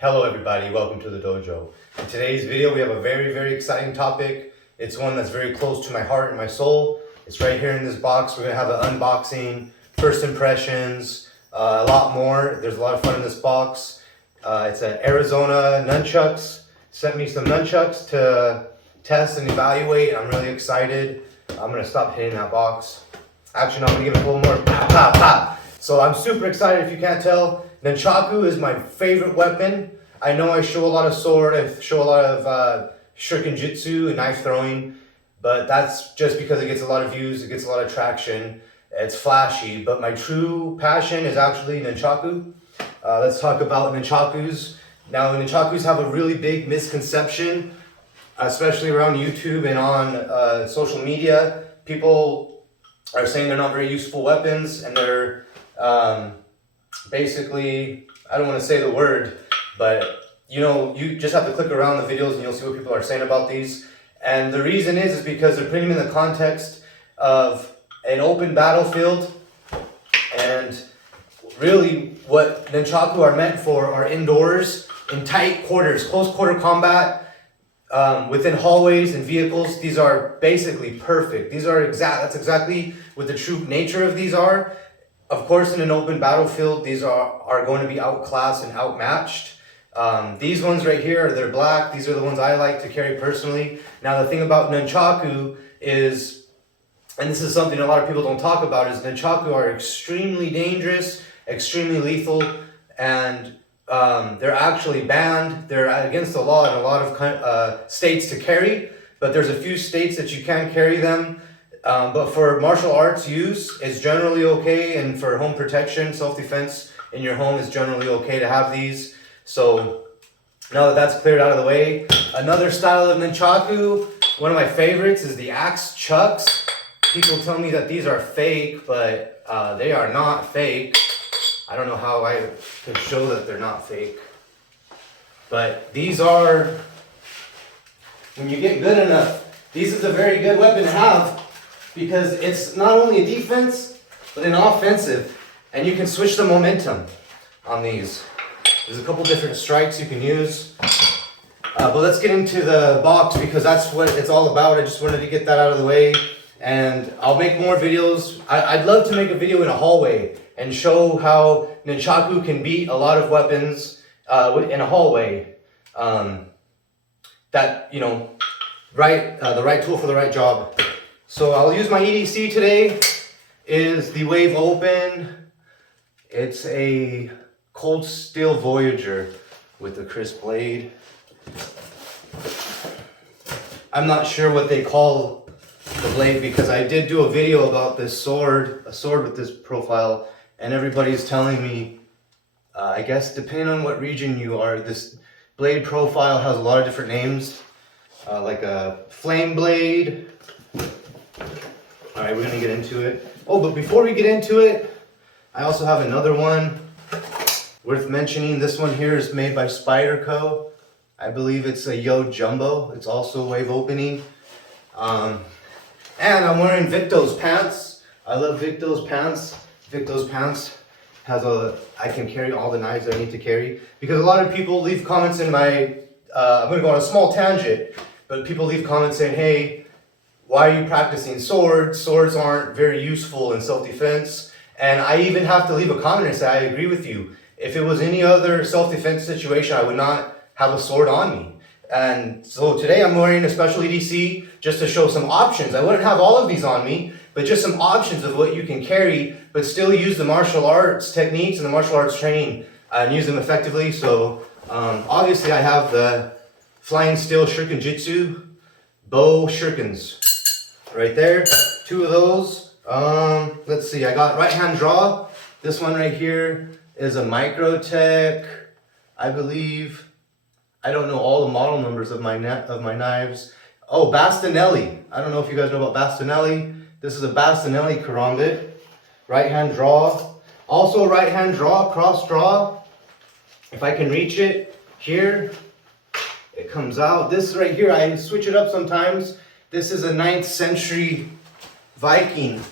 Hello everybody, welcome to the dojo. In today's video we have a very exciting topic. It's one that's very close to my heart and my soul. It's right here in this box. We're going to have an unboxing, first impressions, a lot more. There's a lot of fun in this box. It's an Arizona Nunchucks. Sent me some Nunchucks to test and evaluate. I'm really excited. I'm going to stop hitting that box. Actually, no, I'm going to give it a little more pop, pop, pop. So I'm super excited if you can't tell. Nunchaku is my favorite weapon. I know I show a lot of sword, I show a lot of shuriken jutsu and knife throwing, but that's just because it gets a lot of views, it gets a lot of traction, it's flashy, but my true passion is actually Nunchaku. Let's talk about Nunchakus. Now, Nunchakus have a really big misconception, especially around YouTube and on social media. People are saying they're not very useful weapons, and they're basically, I don't want to say the word, but you know, you just have to click around the videos and you'll see what people are saying about these. And the reason is because they're putting them in the context of an open battlefield, and really what Nunchaku are meant for are indoors, in tight quarters, close quarter combat, within hallways and vehicles. These are basically perfect. That's exactly what the true nature of these are. Of course, in an open battlefield, these are going to be outclassed and outmatched. These ones right here, they're black. These are the ones I like to carry personally. Now, the thing about Nunchaku is, and this is something a lot of people don't talk about, is Nunchaku are extremely dangerous, extremely lethal, and they're actually banned. They're against the law in a lot of states to carry, but there's a few states that you can carry them. But for martial arts use, it's generally okay, and for home protection, self-defense in your home, is generally okay to have these. So now that that's cleared out of the way, another style of Nunchaku, one of my favorites, is the axe chucks. People tell me that these are fake, but they are not fake. I don't know how I could show that they're not fake. But these are, when you get good enough, this is a very good weapon to have, because it's not only a defense, but an offensive. And you can switch the momentum on these. There's a couple different strikes you can use. But let's get into the box, because that's what it's all about. I just wanted to get that out of the way. And I'll make more videos. I'd love to make a video in a hallway and show how Nunchaku can beat a lot of weapons in a hallway. That, you know, the right tool for the right job. So I'll use my EDC today. Is the Wave Open. It's a cold steel Voyager with a crisp blade. I'm not sure what they call the blade, because I did do a video about this sword, a sword with this profile, and everybody's telling me, I guess depending on what region you are, this blade profile has a lot of different names, like a flame blade. All right, we're gonna get into it. Oh, but before we get into it, I also have another one worth mentioning. This one here is made by Spider Co. I believe it's a Yo Jumbo. It's also wave opening. And I'm wearing Victo's pants. I love Victo's pants. Victo's pants has I can carry all the knives I need to carry. Because a lot of people leave comments in my, I'm gonna go on a small tangent, but people leave comments saying, hey, why are you practicing swords? Swords aren't very useful in self-defense. And I even have to leave a comment and say, I agree with you. If it was any other self-defense situation, I would not have a sword on me. And so today I'm wearing a special EDC just to show some options. I wouldn't have all of these on me, but just some options of what you can carry, but still use the martial arts techniques and the martial arts training and use them effectively. So obviously I have the Flying Steel Shuriken Jutsu bow shurikens right there. Two of those. Let's see, I got right hand draw. This one right here is a Microtech, I believe. I don't know all the model numbers of my knives. Oh, Bastinelli. I don't know if you guys know about Bastinelli. This is a Bastinelli karambit. Right hand draw. Also right hand draw, cross draw. If I can reach it here, it comes out. This right here, I switch it up sometimes. This is a 9th century Viking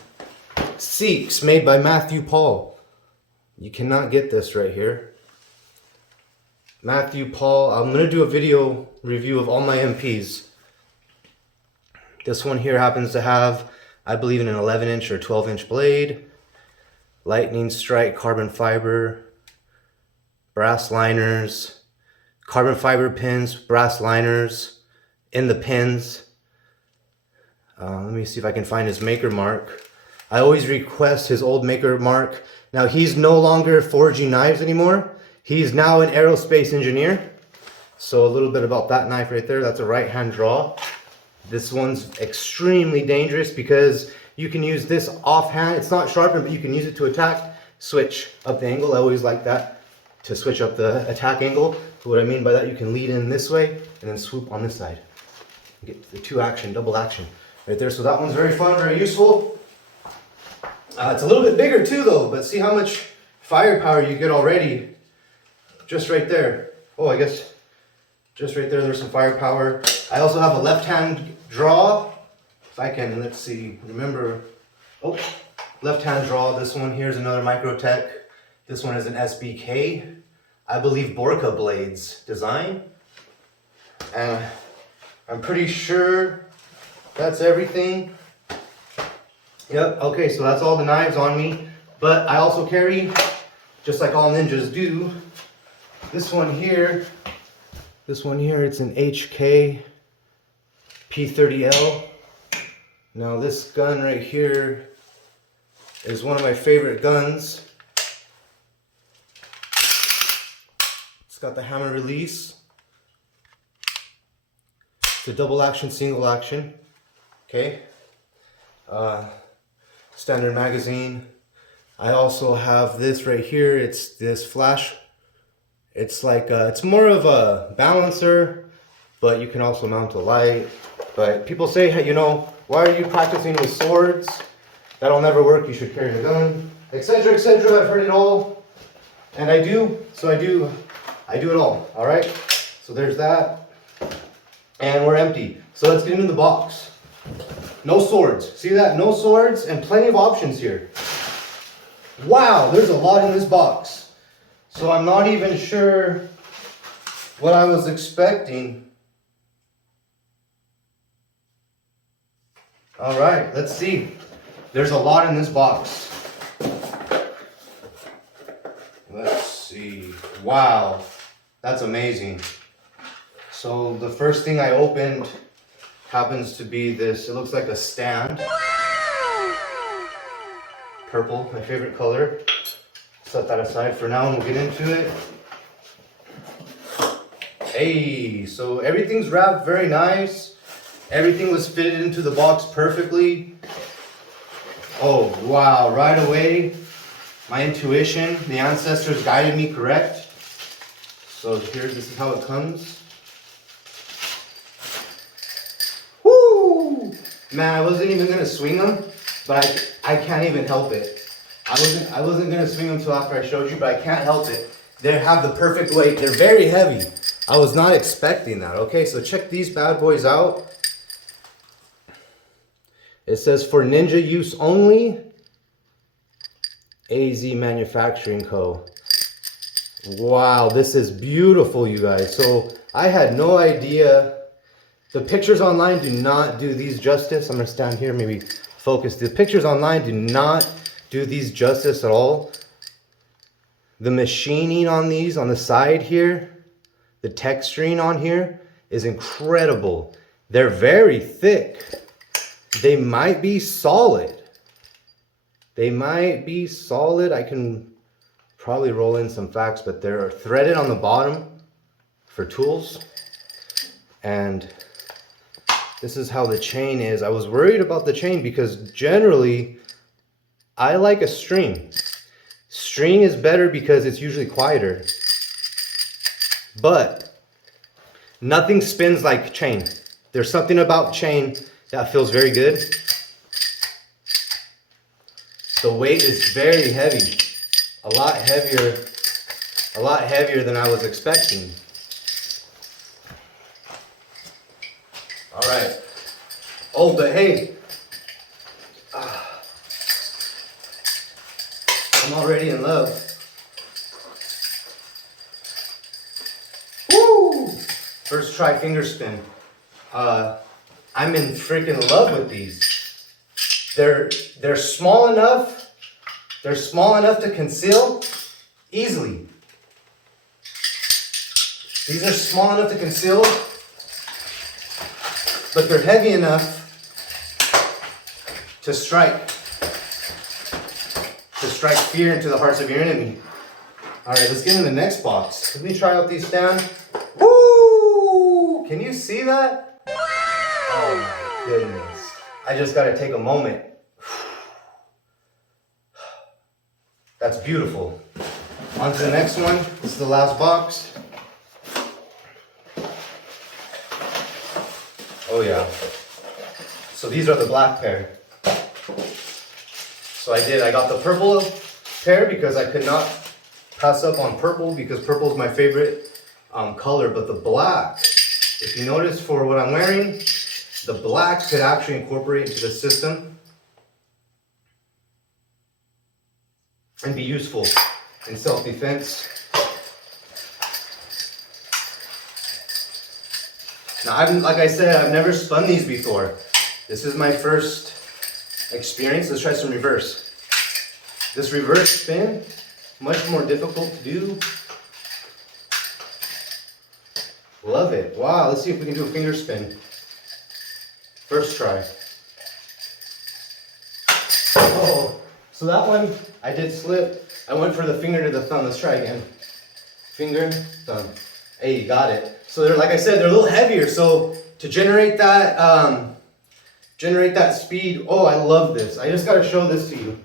Sikhs made by Matthew Paul. You cannot get this right here. Matthew, Paul. I'm gonna do a video review of all my MPs. This one here happens to have, I believe, an 11-inch or 12-inch blade, lightning strike carbon fiber, brass liners, carbon fiber pins, brass liners in the pins. Let me see if I can find his maker mark. I always request his old maker mark. Now he's no longer forging knives anymore. He's now an aerospace engineer. So a little bit about that knife right there. That's a right-hand draw. This one's extremely dangerous because you can use this offhand. It's not sharpened, but you can use it to attack, switch up the angle. I always like that, to switch up the attack angle. So what I mean by that, you can lead in this way and then swoop on this side. Get the two action, double action right there. So that one's very fun, very useful. It's a little bit bigger too though, but see how much firepower you get already just right there. Oh, I guess just right there, there's some firepower. I also have a left-hand draw. If I can, let's see, remember, oh, left-hand draw. This one here's another Microtech. This one is an SBK, I believe Borka blades design. And I'm pretty sure that's everything. Yep, okay, so that's all the knives on me. But I also carry, just like all ninjas do, this one here. This one here, it's an HK P30L. Now this gun right here is one of my favorite guns. It's got the hammer release. It's a double action, single action. Okay. Standard magazine. I also have this right here. It's this flash. It's like it's more of a balancer, but you can also mount a light. But people say, hey, you know, why are you practicing with swords? That'll never work. You should carry a gun, etc., etc. I've heard it all, and I do. So I do it all. All right. So there's that, and we're empty. So let's get into the box. No swords. See that? No swords and plenty of options here. Wow, there's a lot in this box. So I'm not even sure what I was expecting. All right, let's see. There's a lot in this box. Let's see. Wow, that's amazing. So the first thing I opened happens to be this. It looks like a stand. Purple, my favorite color. Set that aside for now and we'll get into it. Hey, so everything's wrapped very nice. Everything was fitted into the box perfectly. Oh, wow, right away, my intuition, the ancestors guided me correct. So here, this is how it comes. Woo! Man, I wasn't even gonna swing them, but I can't even help it. I wasn't gonna swing them until after I showed you, but I can't help it. They have the perfect weight. They're very heavy. I was not expecting that. Okay, so check these bad boys out. It says for ninja use only, AZ Manufacturing Co. Wow, this is beautiful, you guys. So I had no idea. The pictures online do not do these justice. I'm gonna stand here, maybe focus. The pictures online do not do these justice at all. The machining on these, on the side here, the texturing on here is incredible. They're very thick. They might be solid. They might be solid. I can probably roll in some facts, but they're threaded on the bottom for tools. And this is how the chain is. I was worried about the chain because generally I like a string. String is better because it's usually quieter. But nothing spins like chain. There's something about chain that feels very good. The weight is very heavy. A lot heavier than I was expecting. All right. Oh, but hey, I'm already in love. First try finger spin. I'm in freaking love with these. They're small enough. They're small enough to conceal easily. These are small enough to conceal, but they're heavy enough to strike fear into the hearts of your enemy. All right, let's get into the next box. Let me try out these stand. Woo! Can you see that? Oh my goodness. I just gotta take a moment. That's beautiful. On to the next one. This is the last box. Oh yeah. So these are the black pair. So I got the purple pair because I could not pass up on purple because purple is my favorite color. But the black, if you notice for what I'm wearing, the black could actually incorporate into the system and be useful in self-defense. Now, like I said, I've never spun these before. This is my first experience. Let's try some reverse. This reverse spin, much more difficult to do. Love it. Wow, let's see if we can do a finger spin. First try. Oh, so that one I did slip. I went for the finger to the thumb. Let's try again. Finger, thumb. Hey, you got it. So they're, like I said, they're a little heavier. So to generate that speed. Oh, I love this. I just got to show this to you.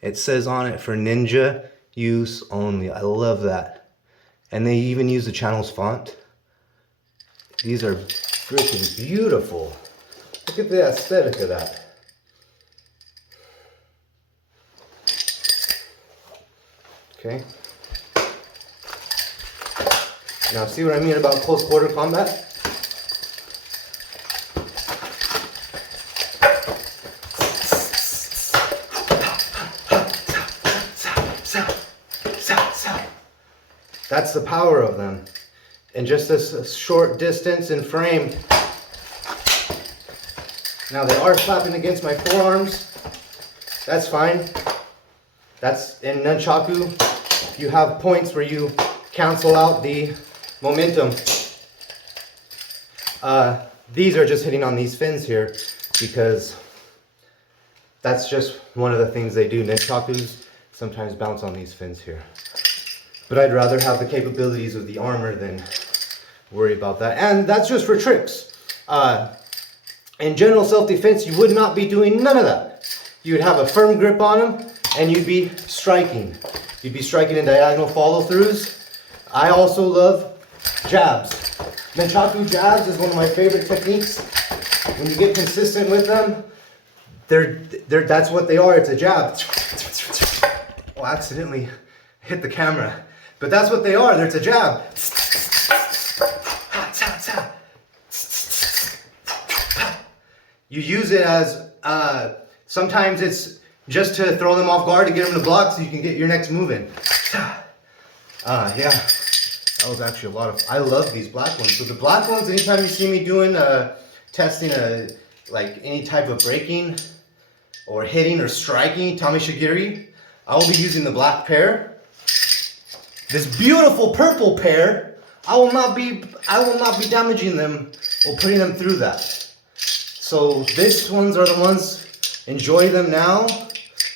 It says on it for ninja use only. I love that. And they even use the channel's font. These are freaking beautiful. Look at the aesthetic of that. Okay. Now see what I mean about close quarter combat? That's the power of them. In just a short distance in frame. Now they are slapping against my forearms. That's fine. That's in Nunchaku. You have points where you cancel out the momentum. These are just hitting on these fins here because that's just one of the things they do. Nunchakus sometimes bounce on these fins here. But I'd rather have the capabilities of the armor than worry about that. And that's just for tricks. In general self-defense, you would not be doing none of that. You would have a firm grip on them and you'd be striking. You'd be striking in diagonal follow-throughs. I also love jabs. Nunchaku jabs is one of my favorite techniques. When you get consistent with them, that's what they are. It's a jab. Oh, I accidentally hit the camera. But that's what they are. It's a jab. You use it as, sometimes it's just to throw them off guard to get them to block so you can get your next move in. Yeah, that was actually a lot of, I love these black ones. So the black ones, anytime you see me doing, testing like any type of breaking or hitting or striking, Tameshigiri, I will be using the black pair. This beautiful purple pair, I will not be damaging them or putting them through that. So these ones are the ones, enjoy them now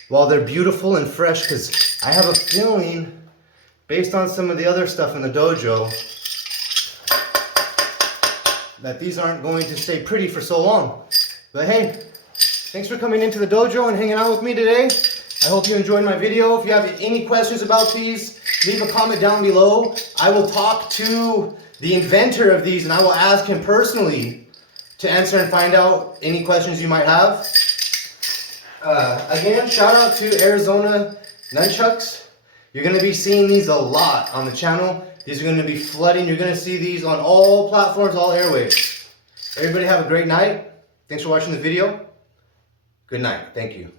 while they're beautiful and fresh, because I have a feeling, based on some of the other stuff in the dojo, that these aren't going to stay pretty for so long. But hey, thanks for coming into the dojo and hanging out with me today. I hope you enjoyed my video. If you have any questions about these, leave a comment down below. I will talk to the inventor of these and I will ask him personally to answer and find out any questions you might have. Again, shout out to Arizona Nunchucks. You're going to be seeing these a lot on the channel. These are going to be flooding. You're going to see these on all platforms, all airwaves. Everybody have a great night. Thanks for watching the video. Good night. Thank you.